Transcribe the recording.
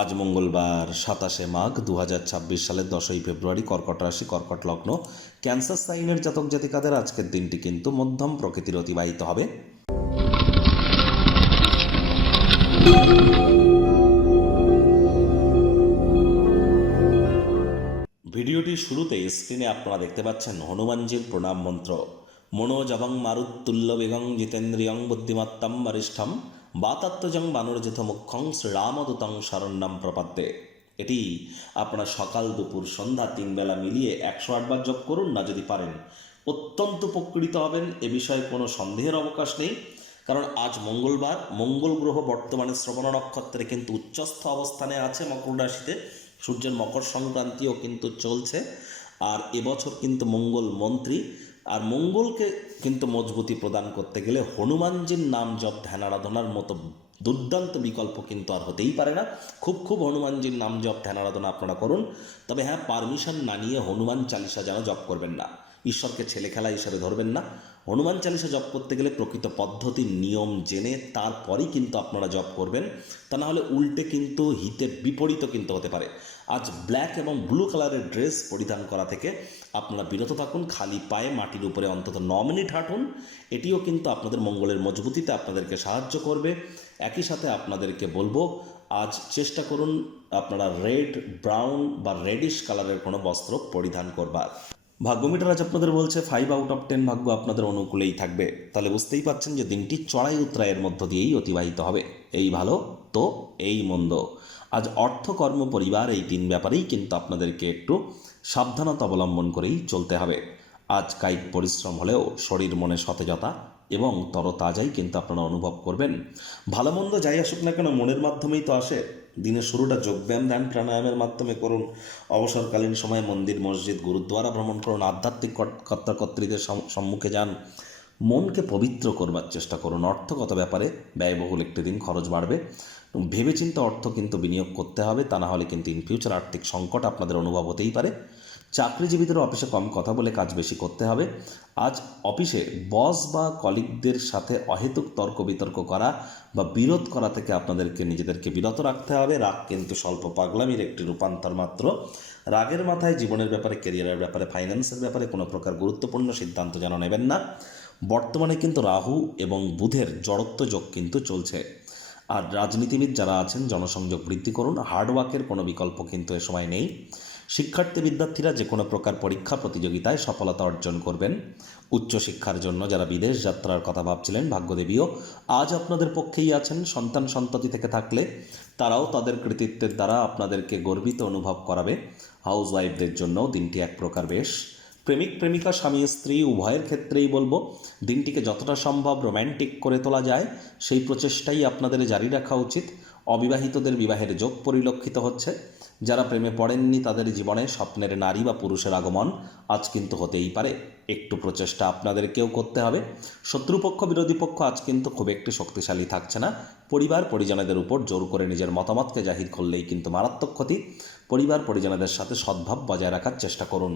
আজ মঙ্গলবার ২৭শে মাঘ ২০২৬ সালের ১০ই ফেব্রুয়ারি, কর্কট রাশি, কর্কট লগ্ন, ক্যান্সার সাইনের জাতক জাতিকাদের আজকের দিনটি কিন্তু মধ্যম প্রকৃতির অতিবাহিত হবে। ভিডিওটির শুরুতে স্ক্রিনে আপনারা দেখতে পাচ্ছেন হনুমানজির প্রণাম মন্ত্র। মনোজবং মারুত্তুল্য বেগং জিতেন্দ্রিয়ং বুদ্ধিমত্তম বরিষ্ঠম বাতাত্মজং বানরজিত মুখ্যং শ্রীরামদূতং শরণ্যম প্রপদ্যে। এটি আপনারা সকাল দুপুর সন্ধ্যা ৩ বেলা মিলিয়ে ১০৮ বার জপ করুন না, যদি পারেন অত্যন্ত উপকৃত হবেন। এ বিষয়ে কোনো সন্দেহের অবকাশ নেই, কারণ আজ মঙ্গলবার, মঙ্গল গ্রহ বর্তমানে শ্রবণ নক্ষত্রে কিন্তু উচ্চস্থ অবস্থানে আছে মকর রাশিতে। সূর্যের মকর সংক্রান্তিও কিন্তু চলছে, আর এবছর কিন্তু মঙ্গল মন্ত্রী। আর মঙ্গলকে কিন্তু মজবুতি প্রদান করতে গেলে হনুমানজির নাম জপ ধ্যান আরাধনার মতো দুর্দান্ত বিকল্প কিন্তু আর হতেই পারে না। খুব হনুমানজির নাম জপ ধ্যান আরাধনা আপনারা করুন, তবে হ্যাঁ, পারমিশন না নিয়ে হনুমান চালিসা যেন জপ করবেন না। ঈশ্বরকে ছেলে খেলা হিসাবে ধরবেন না। হনুমান চালিসা জপ করতে গেলে প্রকৃত পদ্ধতির নিয়ম জেনে তারপরই কিন্তু আপনারা জপ করবেন, তা না হলে উল্টে কিন্তু হিতে বিপরীত কিন্তু হতে পারে। আজ ব্ল্যাক এবং ব্লু কালারের ড্রেস পরিধান করা থেকে আপনারা বিরত থাকুন। খালি পায়ে মাটির উপরে অন্তত ৯ মিনিট হাঁটুন। এটিও কিন্তু আপনাদের মঙ্গলের মজবুতিতে আপনাদেরকে সাহায্য করবে। একই সাথে আপনাদেরকে বলবো, আজ চেষ্টা করুন আপনারা রেড, ব্রাউন বা রেডিশ কালারের কোনো বস্ত্র পরিধান করবার। ভাগ্যমিটার আজ আপনাদের বলছে 5/10 ভাগ্য আপনাদের অনুকূলেই থাকবে। তাহলে বুঝতেই পারছেন যে দিনটি চড়াই উতরাইয়ের মধ্য দিয়েই অতিবাহিত হবে। এই ভালো তো এই মন্দ। আজ অর্থ, কর্ম, পরিবার এই 3 ব্যাপারেই কিন্তু আপনাদেরকে একটু সাবধানতা অবলম্বন করেই চলতে হবে। আজ কায়িক পরিশ্রম হলেও শরীর মনে সতেজতা এবং তরতাজাই কিন্তু আপনারা অনুভব করবেন। ভালো মন্দ যাই আসুক না কেন, মনের মাধ্যমেই তো আসে। দিনের শুরুটা যোগব্যায়াম, ধ্যান, প্রাণায়ামের মাধ্যমে করুন। অবসরকালীন সময়ে মন্দির, মসজিদ, গুরুদ্বারা ভ্রমণ করুন। আধ্যাত্মিক কর্তাকর্ত্রীদের সম্মুখে যান। মনকে পবিত্র করবার চেষ্টা করুন। অর্থগত ব্যাপারে ব্যয়বহুল একটি দিন, খরচ বাড়বে। ভেবেচিন্তে অর্থ কিন্তু বিনিয়োগ করতে হবে, তা না হলে কিন্তু ইন ফিউচার আর্থিক সংকট আপনাদের অনুভব হতেই পারে। চাকরিজীবীদের অফিসে কম কথা বলে কাজ বেশি করতে হবে। আজ অফিসে বস বা কলিগদের সাথে অহেতুক তর্ক বিতর্ক করা বা বিরোধ করা থেকে আপনাদেরকে নিজেদেরকে বিরত রাখতে হবে। রাগ কিন্তু স্বল্প পাগলামির একটি রূপান্তর মাত্র। রাগের মাথায় জীবনের ব্যাপারে, কেরিয়ারের ব্যাপারে, ফাইন্যান্সের ব্যাপারে কোনো প্রকার গুরুত্বপূর্ণ সিদ্ধান্ত যেন নেবেন না। বর্তমানে কিন্তু রাহু এবং বুধের জড়ত্ব যোগ কিন্তু চলছে। আর রাজনীতিবিদ যারা আছেন, জনসংযোগ বৃদ্ধি করুন। হার্ডওয়ার্কের কোনো বিকল্প কিন্তু এ সময় নেই। শিক্ষার্থী বিদ্যার্থীরা যে কোনো প্রকার পরীক্ষা প্রতিযোগিতায় সফলতা অর্জন করবেন। উচ্চশিক্ষার জন্য যারা বিদেশ যাত্রার কথা ভাবছিলেন, ভাগ্যদেবীও আজ আপনাদের পক্ষেই আছেন। সন্তান সন্ততি থেকে থাকলে তারাও তাদের কৃতিত্বের দ্বারা আপনাদেরকে গর্বিত অনুভব করাবে। হাউস ওয়াইফদের জন্য দিনটি এক প্রকার বেশ। প্রেমিক প্রেমিকা, স্বামী স্ত্রী উভয়ের ক্ষেত্রেই বলবো, দিনটিকে যতটা সম্ভব রোম্যান্টিক করে তোলা যায় সেই প্রচেষ্টাই আপনাদের জারি রাখা উচিত। অবিবাহিতদের বিবাহের যোগ পরিলক্ষিত হচ্ছে। যারা প্রেমে পড়েননি তাদের জীবনে স্বপ্নের নারী বা পুরুষের আগমন আজ কিন্তু হতেই পারে। একটু প্রচেষ্টা আপনাদেরকেও করতে হবে। শত্রুপক্ষ, বিরোধী পক্ষ আজ কিন্তু খুব একটি শক্তিশালী থাকছে না। পরিবার পরিজনদের উপর জোর করে নিজের মতামতকে জাহির করলেই কিন্তু মারাত্মক ক্ষতি। পরিবার পরিজনদের সাথে সদ্ভাব বজায় রাখার চেষ্টা করুন।